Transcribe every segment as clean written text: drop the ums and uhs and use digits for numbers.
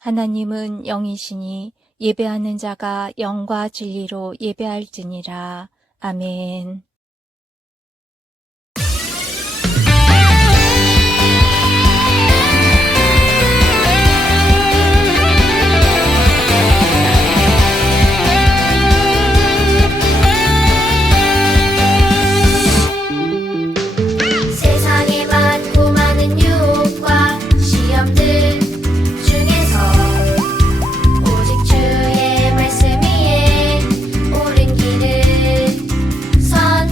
하나님은 영이시니 예배하는 자가 영과 진리로 예배할지니라. 아멘. 세상에 많고 많은 유혹과 시험들 중에서 오직 주의 말씀 위에 옳은 길을 선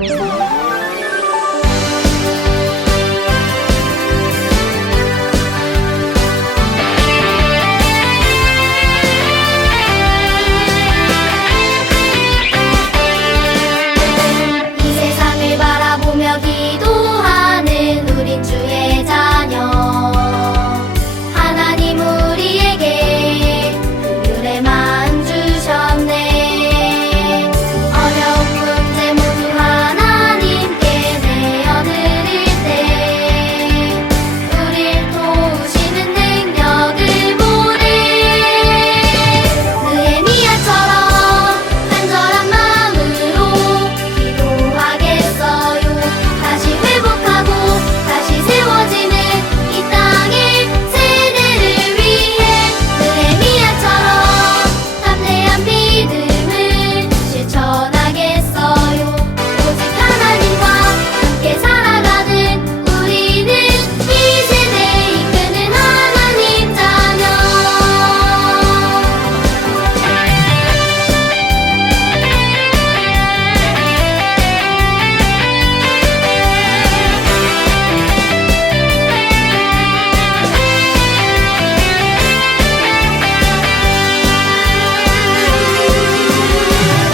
이 세상을 바라보며 기도하는 우린 주의 자녀. 하나님 우리에게 긍휼의 마음 주셨네. 어려운 문제 모두 하나님께 내어드릴 때 우릴 도우시는 능력을 보내. 느헤미야처럼 간절한 마음으로 기도하겠어요. 다시 회복하고 다시 세워지는 이 땅의 세대를 위해 느헤미야처럼 담대한 믿음을 실천하겠어요. 오직 하나님과 함께 살아가는 우리는 이 세대 이끄는 하나님 자녀.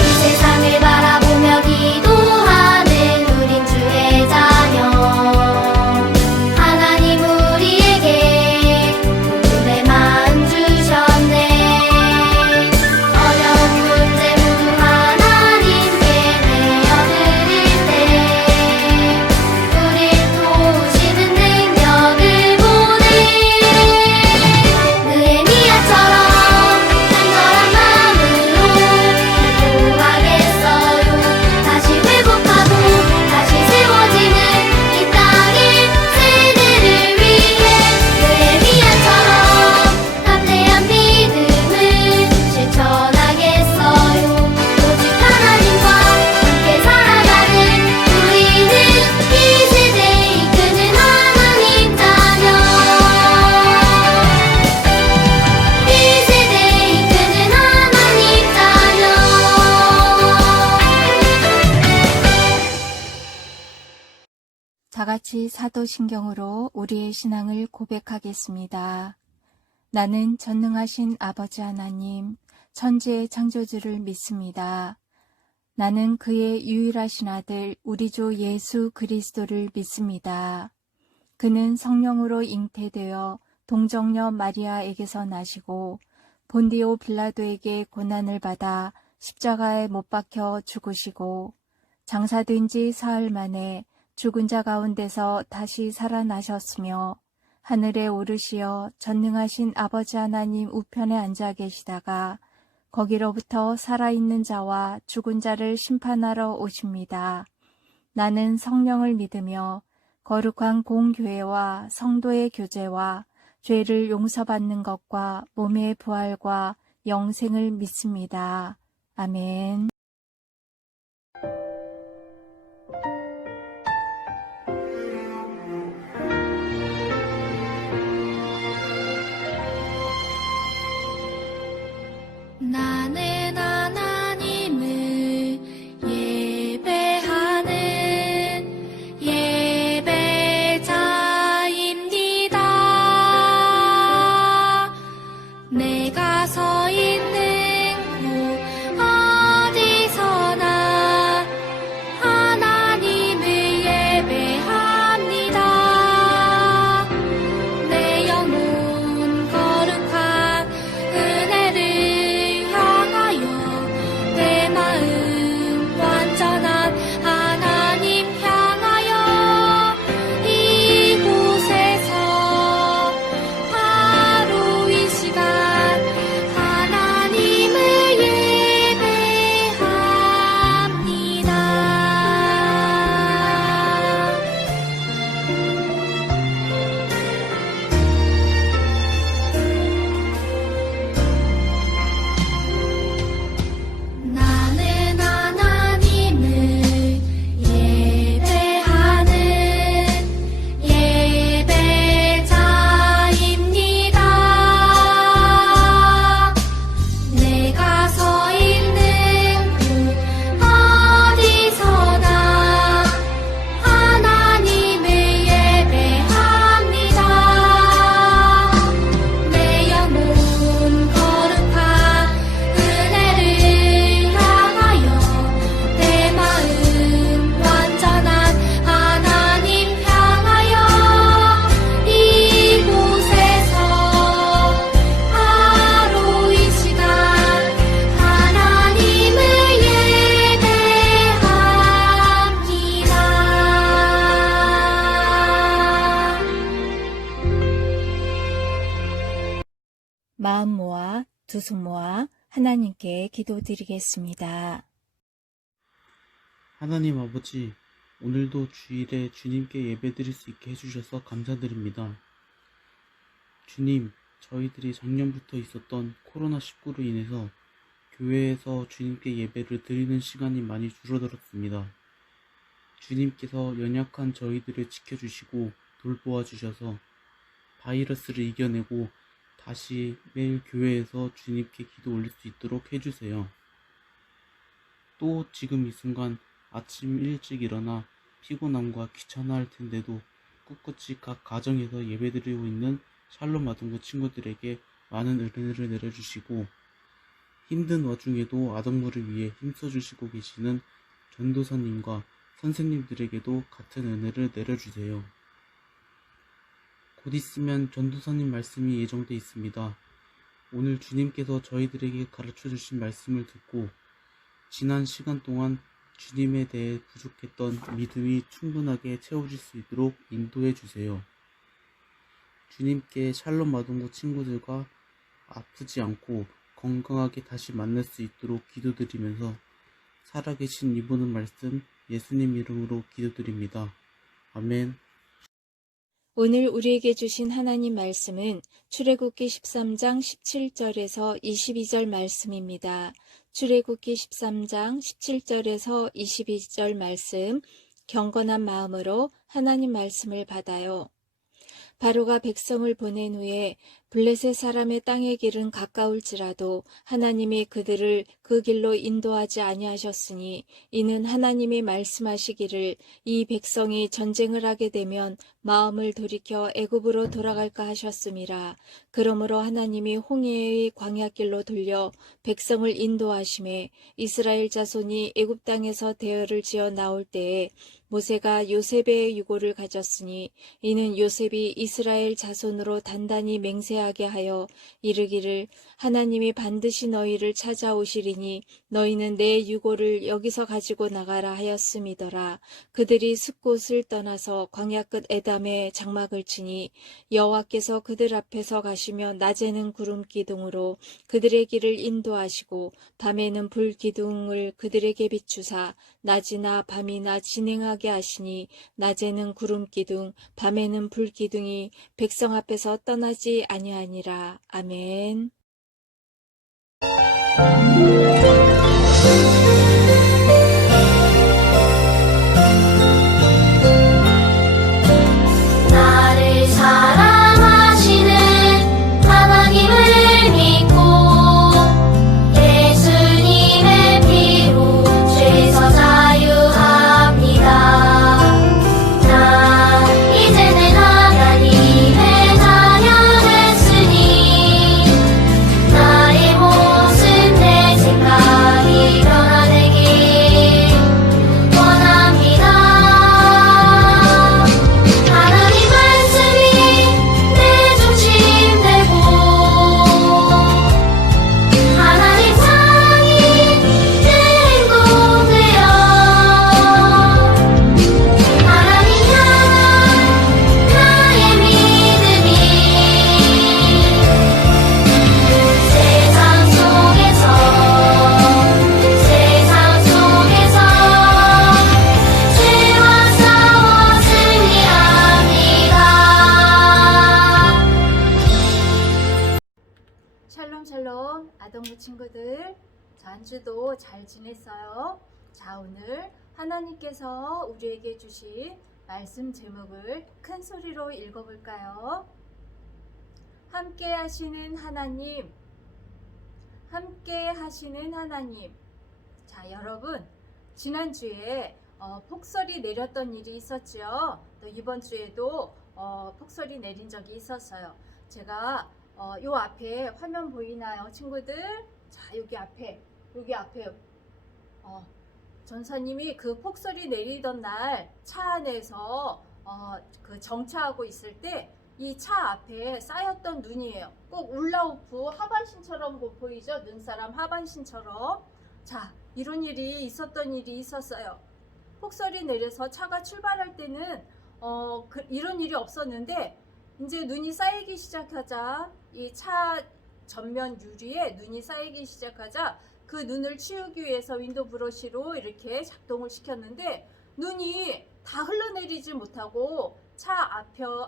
이 세상을 바라보며 기도하는 우린 주의 자녀. 하나님 우리에게 긍휼의 마음 주셨네. 어려운 문제 모두 하나님께 내어드릴 때 우릴 도우시는 능력을 보내. 느헤미야처럼 간절한 마음으로 기도하겠어요. 다시 회복하고 다시 세워지는 이 땅의 세대를 위해 느헤미야처럼 담대한 믿음을 실천하겠어요. 오직 하나님과 함께 살아가는 우리는 이 세대 이끄는 하나님 자녀. 이 세대 이끄는 하나님 자녀. 다 같이 사도신경으로 우리의 신앙을 고백하겠습니다. 나는 전능하신 아버지 하나님, 천지의 창조주를 믿습니다. 나는 그의 유일하신 아들 우리 주 예수 그리스도를 믿습니다. 그는 성령으로 잉태되어 동정녀 마리아에게서 나시고 본디오 빌라도에게 고난을 받아 십자가에 못 박혀 죽으시고 장사된 지 사흘 만에 죽은 자 가운데서 다시 살아나셨으며 하늘에 오르시어 전능하신 아버지 하나님 우편에 앉아 계시다가 거기로부터 살아있는 자와 죽은 자를 심판하러 오십니다. 나는 성령을 믿으며 거룩한 공교회와 성도의 교제와 죄를 용서받는 것과 몸의 부활과 영생을 믿습니다. 아멘. 나는 하나님을 예배하는 예배자입니다. 내가 서 있는 곳 어디 마음 모아 두 손 모아 하나님께 기도드리겠습니다. 하나님 아버지, 오늘도 주일에 주님께 예배드릴 수 있게 해주셔서 감사드립니다. 주님, 저희들이 작년부터 있었던 코로나19로 인해서 교회에서 주님께 예배를 드리는 시간이 많이 줄어들었습니다. 주님께서 연약한 저희들을 지켜주시고 돌보아 주셔서 바이러스를 이겨내고 다시 매일 교회에서 주님께 기도 올릴 수 있도록 해주세요. 또 지금 이 순간 아침 일찍 일어나 피곤함과 귀찮아할 텐데도 꿋꿋이 각 가정에서 예배드리고 있는 샬롬 아동부 친구들에게 많은 은혜를 내려주시고 힘든 와중에도 아동부를 위해 힘써주시고 계시는 전도사님과 선생님들에게도 같은 은혜를 내려주세요. 곧 있으면 전도사님 말씀이 예정돼 있습니다. 오늘 주님께서 저희들에게 가르쳐 주신 말씀을 듣고 지난 시간 동안 주님에 대해 부족했던 믿음이 충분하게 채워질 수 있도록 인도해 주세요. 주님께 샬롬 아동부 친구들과 아프지 않고 건강하게 다시 만날 수 있도록 기도드리면서 살아계신 이분의 말씀 예수님 이름으로 기도드립니다. 아멘. 오늘 우리에게 주신 하나님 말씀은 출애굽기 13장 17절에서 22절 말씀입니다. 출애굽기 13장 17절에서 22절 말씀, 경건한 마음으로 하나님 말씀을 받아요. 바로가 백성을 보낸 후에 블레셋 사람의 땅의 길은 가까울지라도 하나님이 그들을 그 길로 인도하지 아니하셨으니 이는 하나님이 말씀하시기를 이 백성이 전쟁을 하게 되면 마음을 돌이켜 애굽으로 돌아갈까 하셨음이라. 그러므로 하나님이 홍해의 광야길로 돌려 백성을 인도하심에 이스라엘 자손이 애굽 땅에서 대열을 지어 나올 때에 모세가 요셉의 유고를 가졌으니 이는 요셉이 이스라엘 자손으로 단단히 맹세하게 하여 이르기를 하나님이 반드시 너희를 찾아오시리니 너희는 내 유고를 여기서 가지고 나가라 하였음이더라. 그들이 숲곳을 떠나서 광야 끝 에담에 장막을 치니 여호와께서 그들 앞에서 가시며 낮에는 구름 기둥으로 그들의 길을 인도하시고 밤에는 불 기둥을 그들에게 비추사 낮이나 밤이나 진행하게 하시니 낮에는 구름 기둥 밤에는 불 기둥이 백성 앞에서 떠나지 아니하니라. 아멘. 나를 사랑하시는 하나님을 믿고 예수님의 피로 죄에서 자유합니다. 나 이제는 하나님의 자녀 됐으니 나의 모습 내 생각이 변화되길 원합니다. 하나님 말씀이 내 중심 되고 하나님 사랑이 내 행동 되어 하나님 향한 나의 믿음이 세상 속에서 죄와 싸워 승리합니다. 샬롬 샬롬 아동부 친구들, 자, 한 주도 잘 지냈어요? 자, 오늘 하나님께서 우리에게 주신 말씀 제목을 큰 소리로 읽어볼까요? 함께 하시는 하나님, 함께 하시는 하나님. 자, 여러분, 지난주에 폭설이 내렸던 일이 있었죠. 또 이번 주에도 폭설이 내린 적이 있었어요. 제가 요 앞에 화면 보이나요, 친구들? 자, 여기 앞에 전사님이 그 폭설이 내리던 날 차 안에서 그 정차하고 있을 때 이 차 앞에 쌓였던 눈이에요. 꼭 울라우프 하반신처럼 보이죠? 눈사람 하반신처럼. 자, 이런 일이 있었어요. 폭설이 내려서 차가 출발할 때는 이런 일이 없었는데 이제 눈이 쌓이기 시작하자 이 차 전면 유리에 눈이 쌓이기 시작하자 그 눈을 치우기 위해서 윈도우 브러쉬로 이렇게 작동을 시켰는데 눈이 다 흘러내리지 못하고 차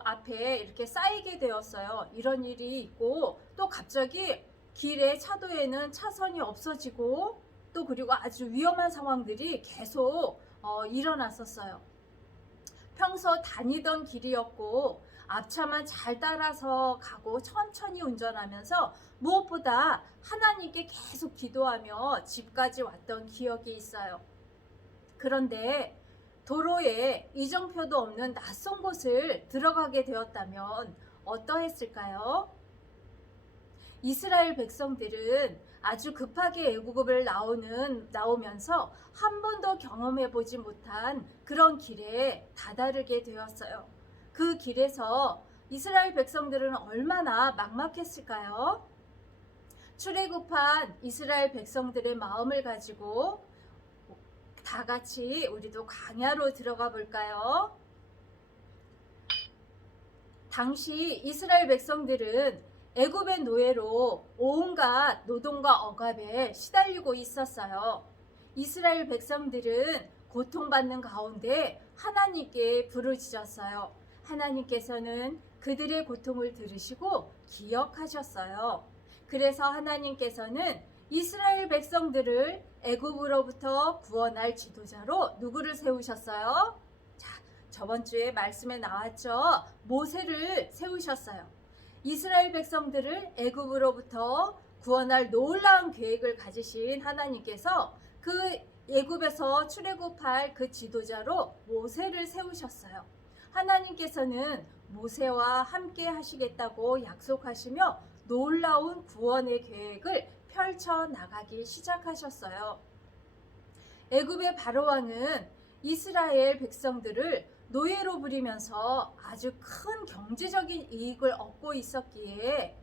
앞에 이렇게 쌓이게 되었어요. 이런 일이 있고 또 갑자기 길의 차도에는 차선이 없어지고 또 그리고 아주 위험한 상황들이 계속 일어났었어요. 평소 다니던 길이었고 앞차만 잘 따라서 가고 천천히 운전하면서 무엇보다 하나님께 계속 기도하며 집까지 왔던 기억이 있어요. 그런데 도로에 이정표도 없는 낯선 곳을 들어가게 되었다면 어떠했을까요? 이스라엘 백성들은 아주 급하게 애굽을 나오면서 한 번도 경험해 보지 못한 그런 길에 다다르게 되었어요. 그 길에서 이스라엘 백성들은 얼마나 막막했을까요? 출애굽한 이스라엘 백성들의 마음을 가지고 다 같이 우리도 광야로 들어가 볼까요? 당시 이스라엘 백성들은 애굽의 노예로 온갖 노동과 억압에 시달리고 있었어요. 이스라엘 백성들은 고통받는 가운데 하나님께 부르짖었어요. 하나님께서는 그들의 고통을 들으시고 기억하셨어요. 그래서 하나님께서는 이스라엘 백성들을 애굽으로부터 구원할 지도자로 누구를 세우셨어요? 자, 저번 주에 말씀에 나왔죠. 모세를 세우셨어요. 이스라엘 백성들을 애굽으로부터 구원할 놀라운 계획을 가지신 하나님께서 그 애굽에서 출애굽할 그 지도자로 모세를 세우셨어요. 하나님께서는 모세와 함께 하시겠다고 약속하시며 놀라운 구원의 계획을 펼쳐 나가기 시작하셨어요. 애굽의 바로왕은 이스라엘 백성들을 노예로 부리면서 아주 큰 경제적인 이익을 얻고 있었기에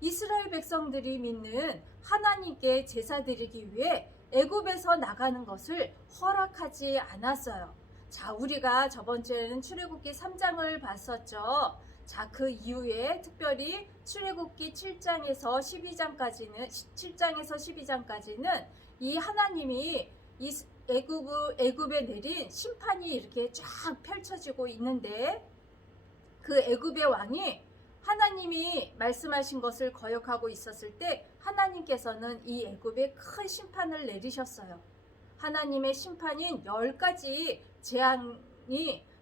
이스라엘 백성들이 믿는 하나님께 제사 드리기 위해 애굽에서 나가는 것을 허락하지 않았어요. 자, 우리가 저번 주에는 출애굽기 3장을 봤었죠. 자, 그 이후에 특별히 출애굽기 7장에서 12장까지는 이 하나님이 애굽에 내린 심판이 이렇게 쫙 펼쳐지고 있는데 그 애굽의 왕이 하나님이 말씀하신 것을 거역하고 있었을 때 하나님께서는 이 애굽에 큰 심판을 내리셨어요. 하나님의 심판인 10가지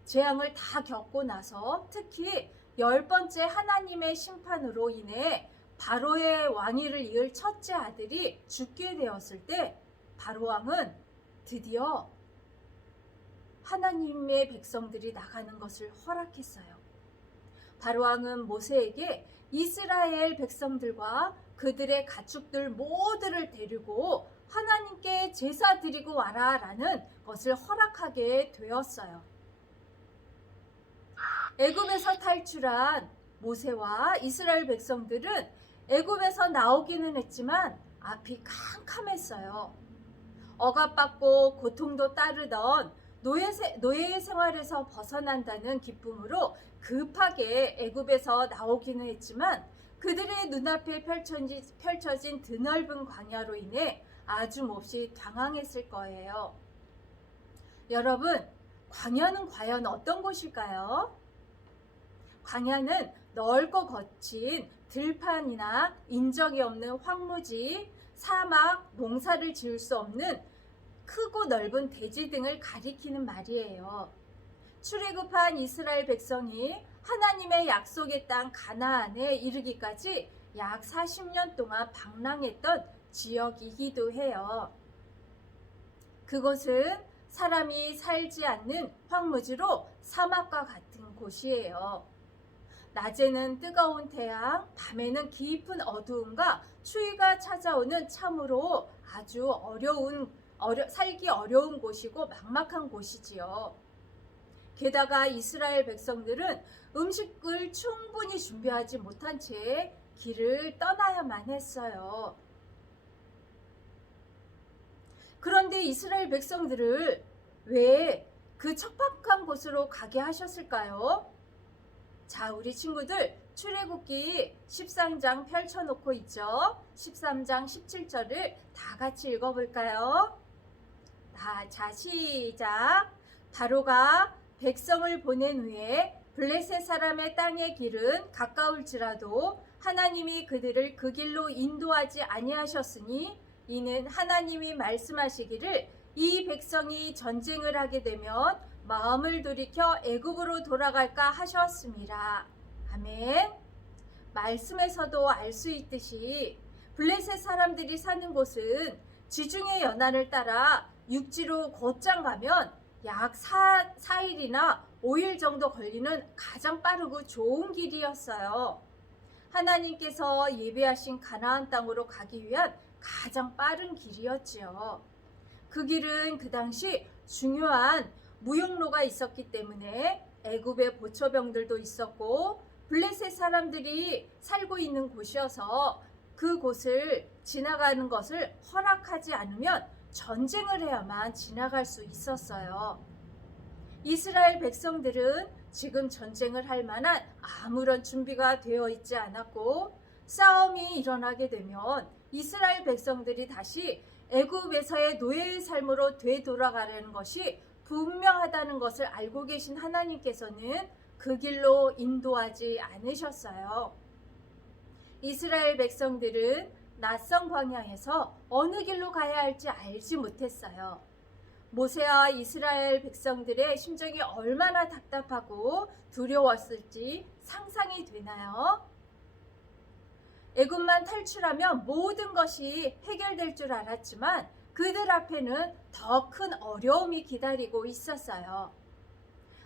재앙을 다 겪고 나서 특히 10번째 하나님의 심판으로 인해 바로의 왕위를 이을 첫째 아들이 죽게 되었을 때 바로왕은 드디어 하나님의 백성들이 나가는 것을 허락했어요. 바로왕은 모세에게 이스라엘 백성들과 그들의 가축들 모두를 데리고 하나님께 제사 드리고 와라 라는 것을 허락하게 되었어요. 애굽에서 탈출한 모세와 이스라엘 백성들은 애굽에서 나오기는 했지만 앞이 캄캄했어요. 억압받고 고통도 따르던 노예의 생활에서 벗어난다는 기쁨으로 급하게 애굽에서 나오기는 했지만 그들의 눈앞에 펼쳐진 드넓은 광야로 인해 아주 몹시 당황했을 거예요. 여러분, 광야는 과연 어떤 곳일까요? 광야는 넓고 거친 들판이나 인적이 없는 황무지, 사막, 농사를 지을 수 없는 크고 넓은 대지 등을 가리키는 말이에요. 출애굽한 이스라엘 백성이 하나님의 약속의 땅 가나안에 이르기까지 약 40년 동안 방랑했던 지역이기도 해요. 그곳은 사람이 살지 않는 황무지로 사막과 같은 곳이에요. 낮에는 뜨거운 태양, 밤에는 깊은 어두움과 추위가 찾아오는 참으로 아주 살기 어려운 곳이고 막막한 곳이지요. 게다가 이스라엘 백성들은 음식을 충분히 준비하지 못한 채 길을 떠나야만 했어요. 그런데 이스라엘 백성들을 왜 그 척박한 곳으로 가게 하셨을까요? 자, 우리 친구들 출애굽기 13장 펼쳐놓고 있죠. 13장 17절을 다 같이 읽어볼까요? 자, 시작. 바로가 백성을 보낸 후에 블레셋 사람의 땅의 길은 가까울지라도 하나님이 그들을 그 길로 인도하지 아니하셨으니 이는 하나님이 말씀하시기를 이 백성이 전쟁을 하게 되면 마음을 돌이켜 애굽으로 돌아갈까 하셨습니다. 아멘. 말씀에서도 알 수 있듯이 블레셋 사람들이 사는 곳은 지중해 연안을 따라 육지로 곧장 가면 약 4일이나 5일 정도 걸리는 가장 빠르고 좋은 길이었어요. 하나님께서 예비하신 가나안 땅으로 가기 위한 가장 빠른 길이었지요. 그 길은 그 당시 중요한 무역로가 있었기 때문에 애굽의 보초병들도 있었고 블레셋 사람들이 살고 있는 곳이어서 그곳을 지나가는 것을 허락하지 않으면 전쟁을 해야만 지나갈 수 있었어요. 이스라엘 백성들은 지금 전쟁을 할 만한 아무런 준비가 되어 있지 않았고 싸움이 일어나게 되면 이스라엘 백성들이 다시 애굽에서의 노예의 삶으로 되돌아가려는 것이 분명하다는 것을 알고 계신 하나님께서는 그 길로 인도하지 않으셨어요. 이스라엘 백성들은 낯선 광야에서 어느 길로 가야 할지 알지 못했어요. 모세와 이스라엘 백성들의 심정이 얼마나 답답하고 두려웠을지 상상이 되나요? 애굽만 탈출하면 모든 것이 해결될 줄 알았지만 그들 앞에는 더 큰 어려움이 기다리고 있었어요.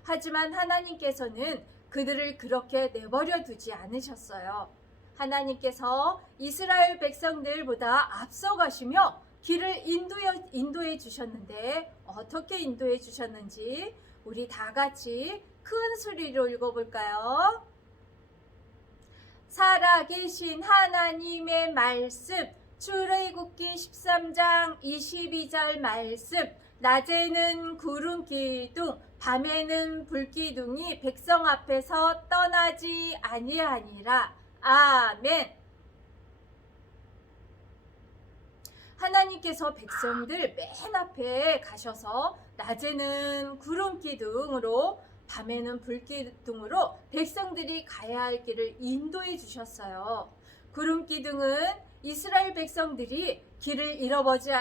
하지만 하나님께서는 그들을 그렇게 내버려 두지 않으셨어요. 하나님께서 이스라엘 백성들보다 앞서가시며 길을 인도해 주셨는데 어떻게 인도해 주셨는지 우리 다 같이 큰 소리로 읽어볼까요? 살아계신 하나님의 말씀, 출애굽기 13장 22절 말씀, 낮에는 구름 기둥, 밤에는 불 기둥이 백성 앞에서 떠나지 아니하니라. 아멘. 하나님께서 백성들 맨 앞에 가셔서 낮에는 구름 기둥으로 밤에는 불 기둥으로 백성들이 가야 할 길을 인도해 주셨어요. 구름 기둥은 이스라엘 백성들이 길을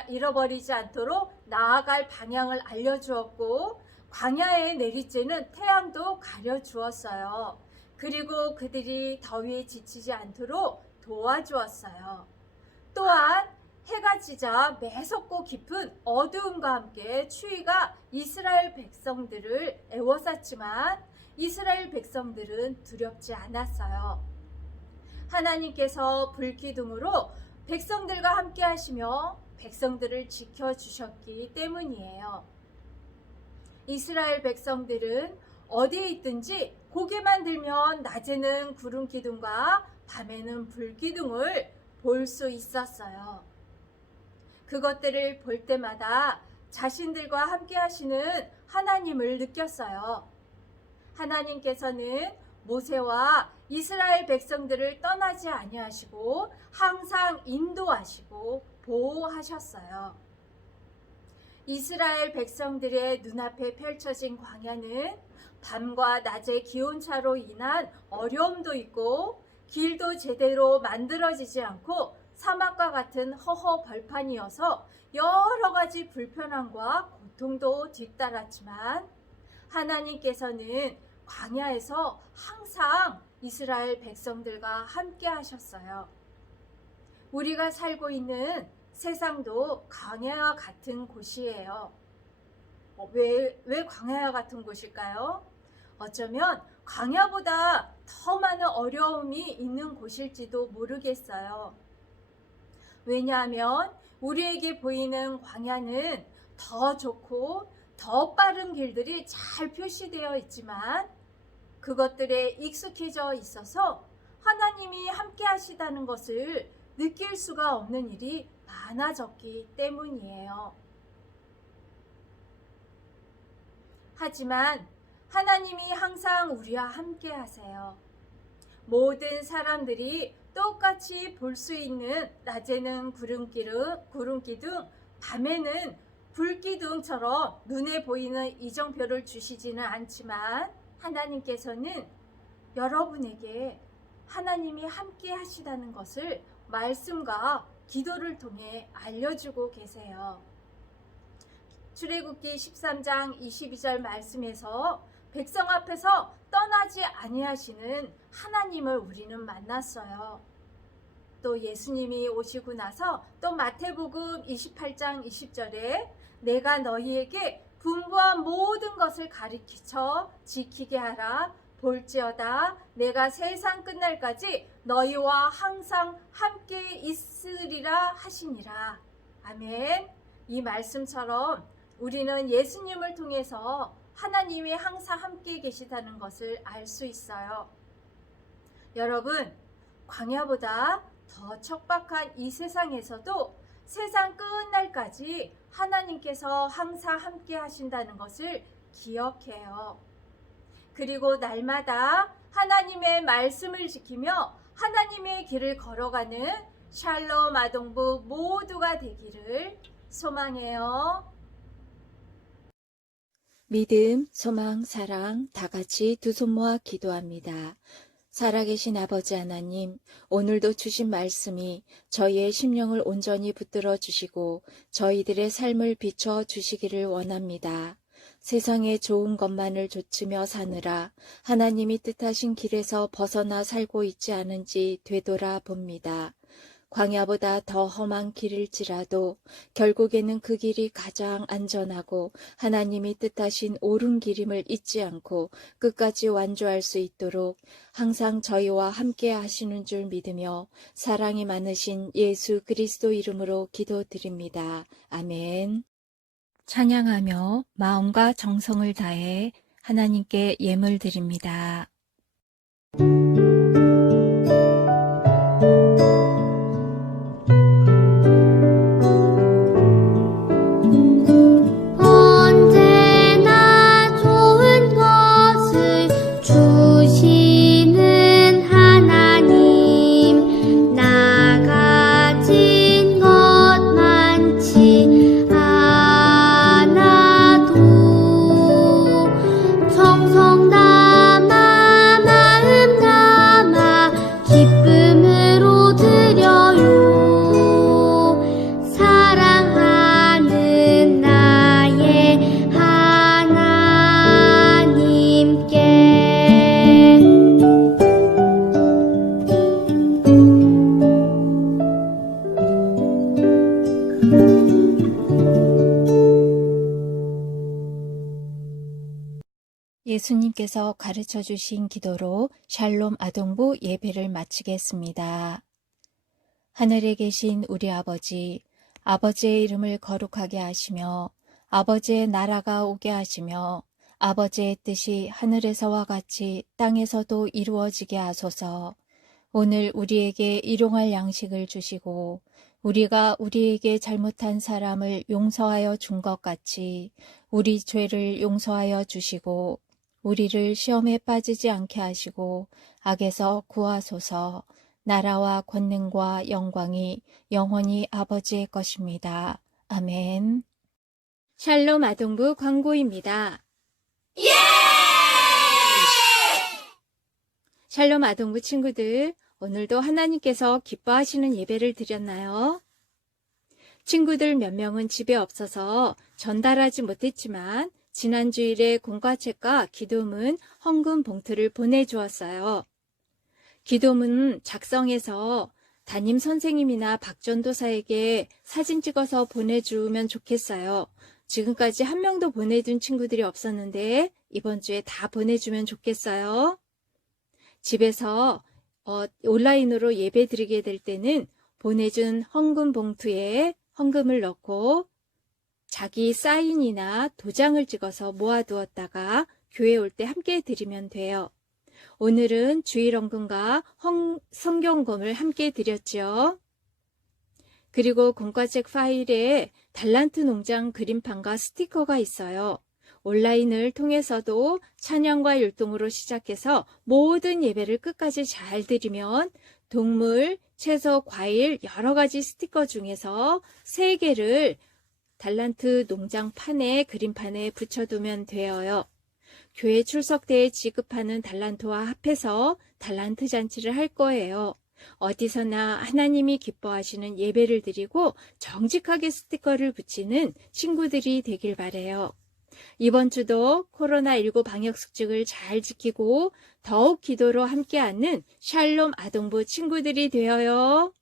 잃어버리지 않도록 나아갈 방향을 알려주었고 광야의 내리쬐는 태양도 가려주었어요. 그리고 그들이 더위에 지치지 않도록 도와주었어요. 또한 해가 지자 매섭고 깊은 어두움과 함께 추위가 이스라엘 백성들을 애워쌌지만 이스라엘 백성들은 두렵지 않았어요. 하나님께서 불기둥으로 백성들과 함께 하시며 백성들을 지켜주셨기 때문이에요. 이스라엘 백성들은 어디에 있든지 고개만 들면 낮에는 구름 기둥과 밤에는 불 기둥을 볼 수 있었어요. 그것들을 볼 때마다 자신들과 함께 하시는 하나님을 느꼈어요. 하나님께서는 모세와 이스라엘 백성들을 떠나지 아니하시고 항상 인도하시고 보호하셨어요. 이스라엘 백성들의 눈앞에 펼쳐진 광야는 밤과 낮의 기온차로 인한 어려움도 있고 길도 제대로 만들어지지 않고 사막과 같은 허허 벌판이어서 여러 가지 불편함과 고통도 뒤따랐지만 하나님께서는 광야에서 항상 이스라엘 백성들과 함께 하셨어요. 우리가 살고 있는 세상도 광야와 같은 곳이에요. 왜 광야와 같은 곳일까요? 어쩌면 광야보다 더 많은 어려움이 있는 곳일지도 모르겠어요. 왜냐하면 우리에게 보이는 광야는 더 좋고 더 빠른 길들이 잘 표시되어 있지만 그것들에 익숙해져 있어서 하나님이 함께 하시다는 것을 느낄 수가 없는 일이 많아졌기 때문이에요. 하지만 하나님이 항상 우리와 함께 하세요. 모든 사람들이 똑같이 볼 수 있는 낮에는 구름기둥, 밤에는 불기둥처럼 눈에 보이는 이정표를 주시지는 않지만 하나님께서는 여러분에게 하나님이 함께 하시다는 것을 말씀과 기도를 통해 알려주고 계세요. 출애굽기 13장 22절 말씀에서 백성 앞에서 떠나지 아니하시는 하나님을 우리는 만났어요. 또 예수님이 오시고 나서 또 마태복음 28장 20절에 내가 너희에게 분부한 모든 것을 가르쳐 지키게 하라. 볼지어다 내가 세상 끝날까지 너희와 항상 함께 있으리라 하시니라. 아멘. 이 말씀처럼 우리는 예수님을 통해서 하나님이 항상 함께 계시다는 것을 알 수 있어요. 여러분, 광야보다 더 척박한 이 세상에서도 세상 끝날까지 하나님께서 항상 함께 하신다는 것을 기억해요. 그리고 날마다 하나님의 말씀을 지키며 하나님의 길을 걸어가는 샬롬 아동부 모두가 되기를 소망해요. 믿음, 소망, 사랑 다 같이 두 손 모아 기도합니다. 살아계신 아버지 하나님, 오늘도 주신 말씀이 저희의 심령을 온전히 붙들어 주시고 저희들의 삶을 비춰 주시기를 원합니다. 세상의 좋은 것만을 좇으며 사느라 하나님이 뜻하신 길에서 벗어나 살고 있지 않은지 되돌아봅니다. 광야보다 더 험한 길일지라도 결국에는 그 길이 가장 안전하고 하나님이 뜻하신 옳은 길임을 잊지 않고 끝까지 완주할 수 있도록 항상 저희와 함께 하시는 줄 믿으며 사랑이 많으신 예수 그리스도 이름으로 기도드립니다. 아멘. 찬양하며 마음과 정성을 다해 하나님께 예물 드립니다. 언제나 좋은 것을 주시는 하나님 나 가진 것 많지 않아도 정성 담아 마음 담아 기쁨으로 드려요. 사랑하는 나의 하나님께 예수님께서 가르쳐 주신 기도로 샬롬 아동부 예배를 마치겠습니다. 하늘에 계신 우리 아버지, 아버지의 이름을 거룩하게 하시며 아버지의 나라가 오게 하시며 아버지의 뜻이 하늘에서와 같이 땅에서도 이루어지게 하소서. 오늘 우리에게 일용할 양식을 주시고 우리가 우리에게 잘못한 사람을 용서하여 준 것 같이 우리 죄를 용서하여 주시고 우리를 시험에 빠지지 않게 하시고 악에서 구하소서. 나라와 권능과 영광이 영원히 아버지의 것입니다. 아멘. 샬롬 아동부 광고입니다. 샬롬 아동부 친구들, 오늘도 하나님께서 기뻐하시는 예배를 드렸나요? 친구들 몇 명은 집에 없어서 전달하지 못했지만 지난 주일에 공과책과 기도문 헌금 봉투를 보내주었어요. 기도문 작성해서 담임 선생님이나 박전도사에게 사진 찍어서 보내주면 좋겠어요. 지금까지 한 명도 보내준 친구들이 없었는데 이번 주에 다 보내주면 좋겠어요. 집에서 온라인으로 예배 드리게 될 때는 보내준 헌금 봉투에 헌금을 넣고 자기 사인이나 도장을 찍어서 모아두었다가 교회 올 때 함께 드리면 돼요. 오늘은 주일헌금과 성경금을 함께 드렸죠. 그리고 공과책 파일에 달란트 농장 그림판과 스티커가 있어요. 온라인을 통해서도 찬양과 율동으로 시작해서 모든 예배를 끝까지 잘 드리면 동물, 채소, 과일 여러 가지 스티커 중에서 3개를 달란트 농장판에 그림판에 붙여두면 되어요. 교회 출석 때에 지급하는 달란트와 합해서 달란트 잔치를 할 거예요. 어디서나 하나님이 기뻐하시는 예배를 드리고 정직하게 스티커를 붙이는 친구들이 되길 바래요. 이번 주도 코로나19 방역 수칙을 잘 지키고 더욱 기도로 함께하는 샬롬 아동부 친구들이 되어요.